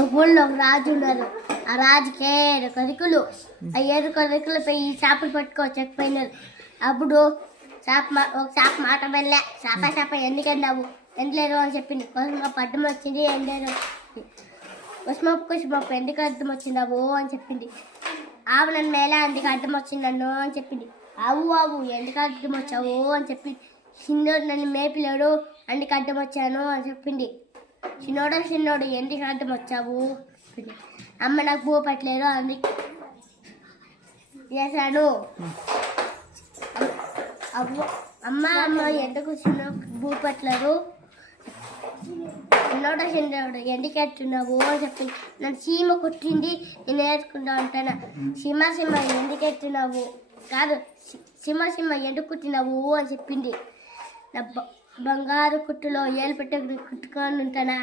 ఒక ఊళ్ళో ఒక రాజు ఉన్నారు. ఆ రాజుకి 7 కొడుకులు. ఆ 7 కొడుకులు పోయి చేపలు పట్టుకోవచ్చకపోయినారు. అప్పుడు ఒక చేప మాట వెళ్ళే చేప ఎందుకన్నావు ఎండలేరు అని చెప్పింది. కుసుమప్పు అడ్డం వచ్చింది ఎండలేరు. కుసుమప్పు ఎందుకు అడ్డం వచ్చిందావు అని చెప్పింది. ఆవు నన్ను మేళ ఎందుకు అడ్డం వచ్చింది నన్ను అని చెప్పింది. ఆవు ఎందుకు అడ్డం వచ్చావు అని చెప్పింది. చిన్నోడు నన్ను మేపిలేడు అందుకు అడ్డం వచ్చాను అని చెప్పింది. చిన్నోడు ఎందుకు అడ్డం వచ్చావు చెప్పింది. అమ్మ నాకు భూ పట్టలేదు అందుకు చేశాను. అమ్మ ఎందుకు చిన్న భూ పట్టలేదు చిన్నోడు ఎందుకెట్టున్నావు అని చెప్పింది. నన్ను సీమ కొట్టింది నేను నేర్చుకుంటా ఉంటాను. సింహ ఎందుకెట్టున్నావు కాదు సింహ ఎందుకు కుట్టినావు అని చెప్పింది. నా బంగారు కుట్టులో ఏలు పెట్టి కుట్టుకొని ఉంటానా.